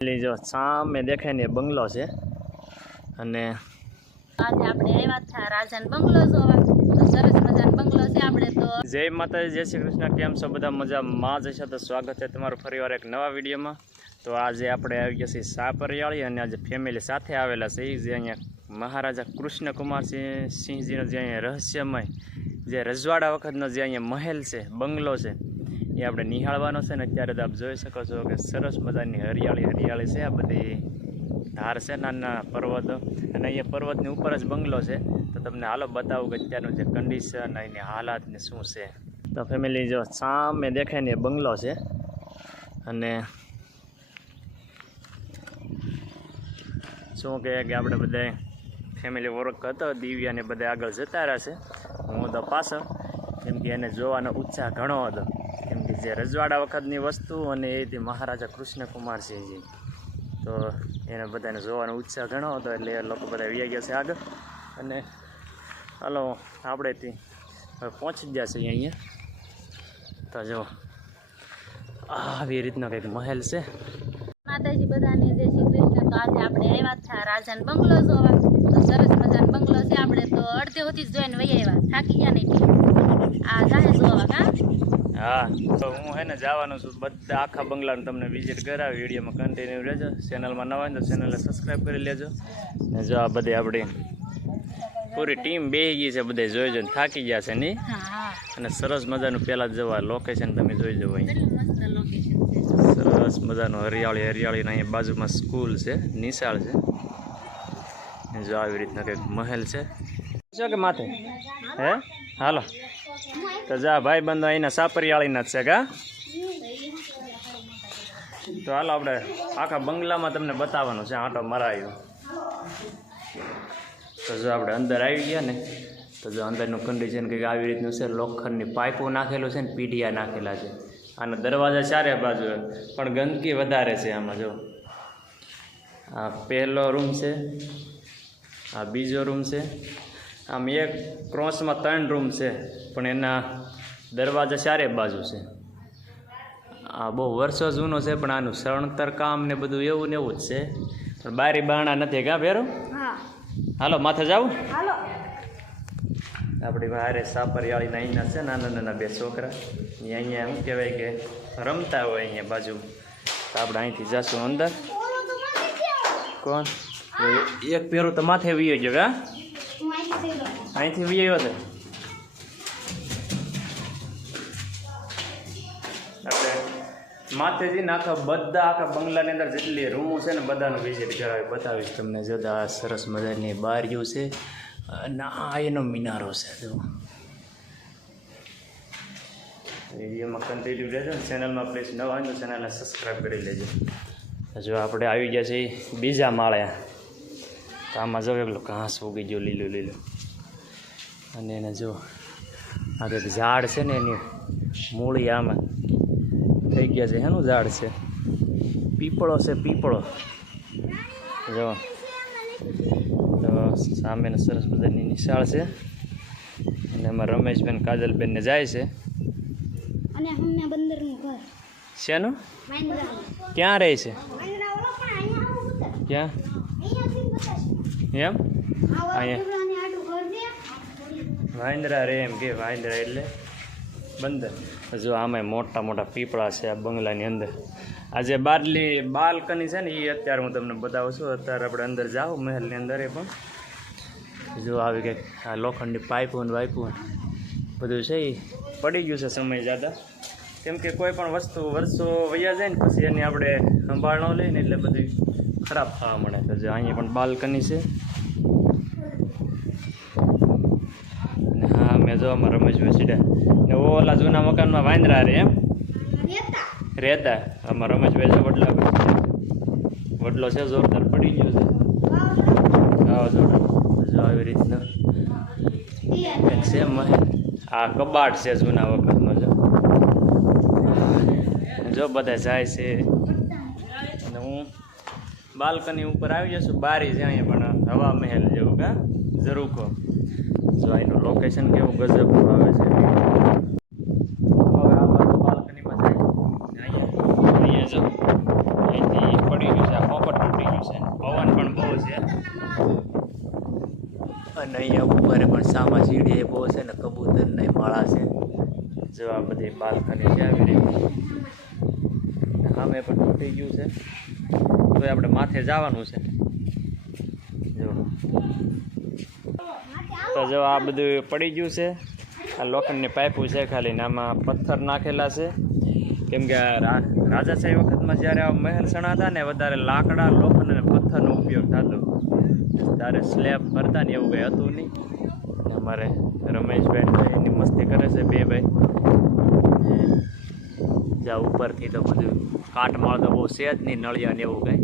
જો સામે દેખાય ને બંગલો છે અને આજે આપણે આવ્યા હતા રાજાન બંગલો જોવા. તો સરસ મજાનો બંગલો છે. આપણે તો જય માતાજી, જય શ્રી કૃષ્ણ. કેમ છો બધા? મજામાં જશો તો સ્વાગત છે તમારું ફરીવાર એક નવા વિડીયોમાં. તો આજે આપણે આવી ગયા છીએ સાપરિયાળી અને આજે ફેમિલી સાથે આવેલા છે. જે અહીંયા મહારાજા કૃષ્ણકુમાર સિંહજીનો જે અહીંયા રહસ્યમય જે રજવાડા વખતનો જે અહીંયા મહેલ છે, બંગલો છે, એ આપણે નિહાળવાનો છે ને. અત્યારે તો આપ જોઈ શકો છો કે સરસ મજાની હરિયાળી છે. આ બધી ધાર છે, નાના પર્વતો, અને અહીંયા પર્વતની ઉપર જ બંગલો છે. તો તમને હાલો બતાવું કે અત્યારનું જે કન્ડિશન એની હાલાત ને શું છે. તો ફેમિલી જો સામે દેખાય ને બંગલો છે અને શું કહે કે આપણે બધા ફેમિલી વર્ક હતો દિવ્યાને બધા આગળ જતા રહેશે. હું તો પાછળ, કેમ કે એને જોવાનો ઉત્સાહ ઘણો હતો. કેમ કે જે રજવાડા વખતની વસ્તુ અને એથી મહારાજા કૃષ્ણકુમાર સિંહજી, તો એને બધાને જોવાનો ઉત્સાહ ઘણો હતો. એટલે એ લોકો બધા વ્યા ગયા છે આગળ. અને હાલો આપણેથી હવે પહોંચી ગયા છે અહીંયા. તો જો આવી રીતનો કંઈક મહેલ છે. માતાજી બધાને જય શ્રી કૃષ્ણ. તો આજે આપણે આવ્યા હતા રાજાન બંગલો જોવા. તો સરસ મજાનો બંગલો છે. આપણે તો અડધે સુધી જ જોઈને વહી આવ્યા, થાકી ગયા નહીં. આ જાહે જોવા કા. હા, તો હું હે ને જવાનું છું બધા આખા બંગલાને તમને વિઝિટ કરાવી. વિડીયોમાં કન્ટિન્યુ રહેજો. ચેનલમાં નવા હોય તો ચેનલને સબસ્ક્રાઈબ કરી લેજો. ને જો આ બધી આપણી પૂરી ટીમ બેસી ગઈ છે. બધે જોઈ જોઈને થાકી ગયા છે નહીં. અને સરસ મજાનું પહેલાં જવા લોકેશન તમે જોઈ જવો. અહીંયા મસ્ત લોકેશન છે. સરસ મજાનું હરિયાળી અહીંયા બાજુમાં સ્કૂલ છે, નિશાળ છે. જો આવી રીતના કંઈક મહેલ છે. શું કે માથે હે હાલો તો જા ભાઈ બંધો અહીંના સાપરિયાળીના જ છે કા. તો હાલો આપણે આખા બંગલામાં તમને બતાવવાનું છે, આંટો મરાયો. તો જો આપણે અંદર આવી ગયા ને, તો જો અંદરનું કન્ડિશન કંઈક આવી રીતનું છે. લોખંડની પાઇપો નાખેલું છે ને પીઢિયા નાખેલા છે. આનો દરવાજા ચારે બાજુ પણ ગંદકી વધારે છે આમાં. જો આ પહેલો રૂમ છે, આ બીજો રૂમ છે, આમ એક ક્રોસમાં 3 રૂમ છે, પણ એના દરવાજા ચારે બાજુ છે. આ બહુ વર્ષો જૂનો છે, પણ આનું સણતર કામ ને બધું એવું ને એવું જ છે. પણ બારી બારણા નથી કા ભેરો. હાલો માથે જાવું. આપણી બારે સાપરિયાળીના અહીંના છે નાના નાના 2 છોકરા. અહીંયા શું કહેવાય કે રમતા હોય અહીંયા બાજુ. તો આપણે અહીંથી જઈશું અંદર. કોણ એક પેરું તો માથે વી ગયો કા. અહીંથી વી આવ્યો હતો. આપણે માથેથી ને આખા બંગલાની અંદર જેટલી રૂમો છે ને બધાનું વિઝિટ કરાવી બતાવીશ તમને. જતા સરસ મજાની બારીઓ છે અને આ એનો મિનારો છે. જો વિડીયોમાં કન્ટિન્યુ રહેજો ને. ચેનલમાં પ્લીઝ ન હોય તો ચેનલને સબસ્ક્રાઈબ કરી લેજો. જો આપણે આવી ગયા છીએ બીજા માળે. તો આમાં જો એકલું ઘાસ ઉગી ગયું લીલું. અને એને જો આ કંઈક ઝાડ છે ને, એની મૂળી આમાં થઈ ગયા છે. એનું ઝાડ છે, પીપળો છે, પીપળો. જો તો સામેને સરસ બધાની નિશાળ છે. અને એમાં રમેશબેન કાજલબેનને જાય છે. અને હમને બંદરનું ઘર શેનું ક્યાં રહે છે? ક્યાં એમ અહીંયા વાંદરા રે એમ કે. વાંદરા એટલે બંદર. જો આમાં મોટા મોટા પીપળા છે આ બંગલાની અંદર. આ જે બાલ્કની છે ને, એ અત્યારે હું તમને બતાવું છું. અત્યારે આપણે અંદર જાઓ મહેલની અંદર. એ પણ જો આવી કંઈક આ લોખંડની પાઇપો ને વાઇપો બધું છે. એ પડી ગયું છે સમય જ્યાદા. કેમ કે કોઈ પણ વસ્તુ વર્ષો વયા જાય ને પછી એની આપણે સંભાળ ન લઈએ ને એટલે બધું ખરાબ થવા મળે. તો જો અહીંયા પણ બાલ્કની છે. અને હા મેં જો આમાં રમેશભાઈ સીડા ને ઓલા જૂના મકાનમાં વાંદરા રે એમ રહેતા. આમાં રમેશભાઈ જો વડલો છે, જોરદાર પડી ગયો છે. જો આવી રીતના છે મહેલ. આ કબાટ છે જૂના વખતનો. જો બધા જાય છે. અને હું બાલ્કની ઉપર આવી જશું. બારી છે અહીંયા પણ હવા મહેલ જેવું કા ઝરૂખો. જો અહીંનું લોકેશન કેવું ગજબનું આવે છે. હવે આ બાલ્કનીમાં જાય અહીંયા જો અહીંથી પડી ગયું છે અહીંયા ઉપર પણ સામા સીડી બહુ છે ને કબૂતરના માળા છે. જો આ બધી બાલ્કની છે આવી રહી. સામે પણ તૂટી ગયું છે તો આપણે માથે જવાનું છે. જો તો જો આ બધું પડી ગયું છે. આ લોખંડની પાઇપો છે ખાલી ને આમાં પથ્થર નાખેલા છે. કેમ કે રાજાશાહી વખતમાં જ્યારે આ મહેલ સણાતા ને વધારે લાકડા લોખંડ અને પથ્થરનો ઉપયોગ થતો. ત્યારે સ્લેબ ભરતા ને એવું કંઈ હતું નહીં. અમારે રમેશભાઈ એની મસ્તી કરે છે બે ભાઈ. જ્યાં ઉપરથી તો બધું કાટમાળ તો બહુ છે જ નહીં, નળિયા ને એવું કંઈ.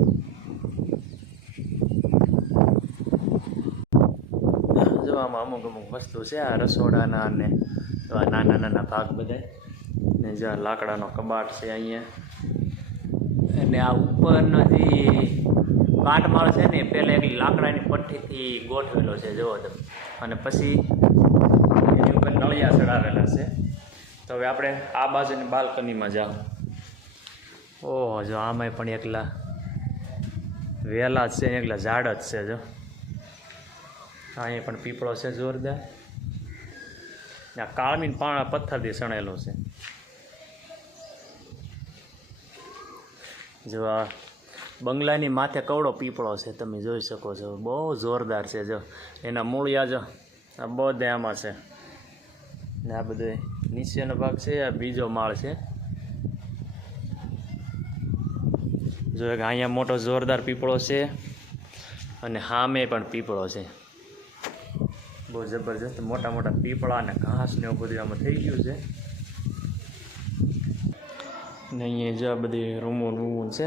જો આમાં અમુક વસ્તુ છે આ રસોડાના અને નાના નાના ભાગ બધા. ને જ્યાં લાકડાનો કબાટ છે અહીંયા. અને આ ઉપરનો જે કાટમાળ છે ને પહેલાં એક લાકડાની પટ્ટીથી ગોઠવેલો છે જુઓ તમે. અને પછી એની ઉપર નળિયા ચડાવેલા છે. તો હવે આપણે આ બાજુની બાલ્કનીમાં જાઓ. ઓહો જો આમાંય પણ એકલા વેલા જ છે, એકલા ઝાડ જ છે. જો અહીંયા પણ પીપળો છે જોરદાર. આ કાળમીન પાણા પથ્થરથી સણેલું છે. જો આ બંગલાની માથે કવડો પીપળો છે, તમે જોઈ શકો છો. બહુ જોરદાર છે. જો એના મૂળિયા જો આ બધે આમાં છે. ને આ બધો નીચેનો ભાગ છે, આ બીજો માળ છે. જો એક અહીંયા મોટો જોરદાર પીપળો છે અને સામે પણ પીપળો છે. બહુ જબરજસ્ત મોટા મોટા પીપળા અને ઘાસ ને એવું બધું આમાં થઈ ગયું છે. ને અહીંયા જો આ બધી રૂમો છે.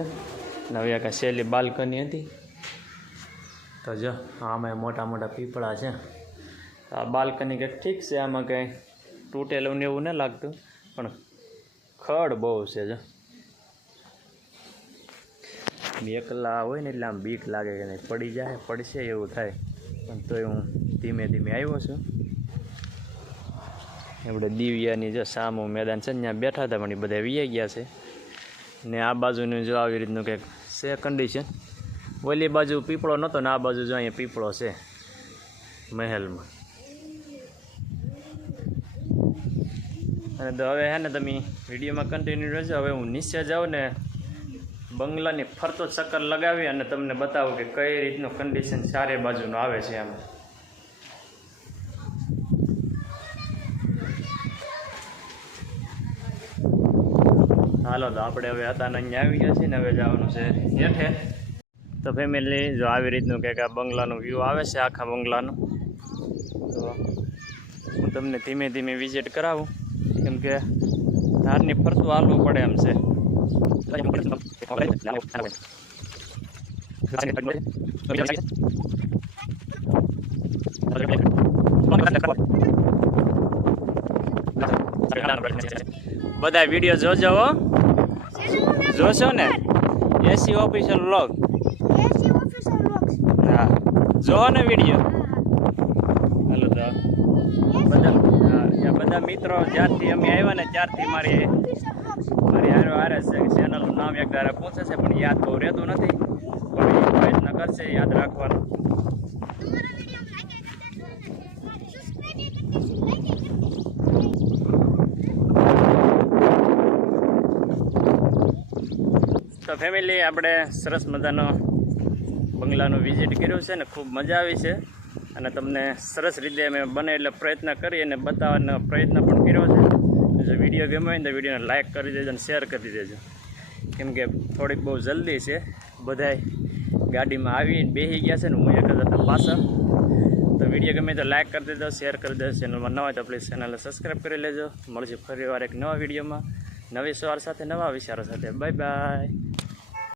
ને હવે કાંઈ સહેલી બાલ્કની હતી તો જો આમાં મોટા મોટા પીપળા છે. આ બાલ્કની કંઈક ઠીક છે, આમાં કંઈ તૂટેલું ને એવું ન લાગતું, પણ ખડ બહુ છે. જો એકલા હોય ને એટલે આમ બીક લાગે કે નહીં પડી જાય, પડશે એવું થાય. પણ તોય હું ધીમે ધીમે આવ્યો છું. આપણે દિવ્યાની જો સામું મેદાન છે ને ત્યાં બેઠા હતા પણ એ બધા વીઆઈ ગયા છે. ને આ બાજુનું જો આવી રીતનું કંઈક છે કન્ડિશન. ઓલી બાજુ પીપળો નહોતો ને આ બાજુ જો અહીંયા પીપળો છે મહેલમાં. અને તો હવે હે ને તમે વિડીયોમાં કન્ટિન્યુ રહેજો. હવે હું નીચે જાઉં ને બંગલાની ફરતો ચક્કર લગાવી અને તમને બતાવું કે કઈ રીતનું કન્ડિશન ચારે બાજુનું આવે છે. આમ હાલો તો આપણે હવે હતા અહીંયા આવી ગયા છીએ ને હવે જવાનું છે હેઠે. તો ફેમિલી જો આવી રીતનું કંઈક આ બંગલાનું વ્યૂ આવે છે, આખા બંગલાનું. તો હું તમને ધીમે ધીમે વિઝિટ કરાવું, કેમ કે ધારની ફરતું હાલવું પડે એમ છે. બધા વિડીયો જોજો હો, જોશો ને. એસી ઓફિશિયલ વ્લોગ. હા જોવો ને વિડીયો. હાલો તો બધા મિત્રો જ્યારથી અમે આવ્યા ને ત્યારથી મારી હારે છે કે ચેનલનું નામ એક ધારે પૂછે છે પણ યાદ બહુ રહેતું નથી. પણ પ્રયત્ન કરશે યાદ રાખવાનું. તો ફેમિલી આપણે સરસ મજાનો બંગલાનું વિઝિટ કર્યું છે ને ખૂબ મજા આવી છે. અને તમને સરસ રીતે અમે બને એટલે પ્રયત્ન કરી અને બતાવવાનો પ્રયત્ન પણ કર્યો છે. જો વિડીયો ગમ્યો હોય ને તો વિડીયોને લાઇક કરી દેજો અને શેર કરી દેજો, કેમ કે થોડીક બહુ જલ્દી છે. બધાય ગાડીમાં આવીને બેસી ગયા છે ને હું એક જ હતા પાછળ. તો વિડીયો ગમે તો લાઇક કરી દેજો, શેર કરી દેજો. ચેનલમાં નવા હોય તો પ્લીઝ ચેનલને સબસ્ક્રાઈબ કરી લેજો. મળશે ફરી વાર એક નવા વિડીયોમાં નવી સવાર સાથે નવા વિચારો સાથે. Bye bye.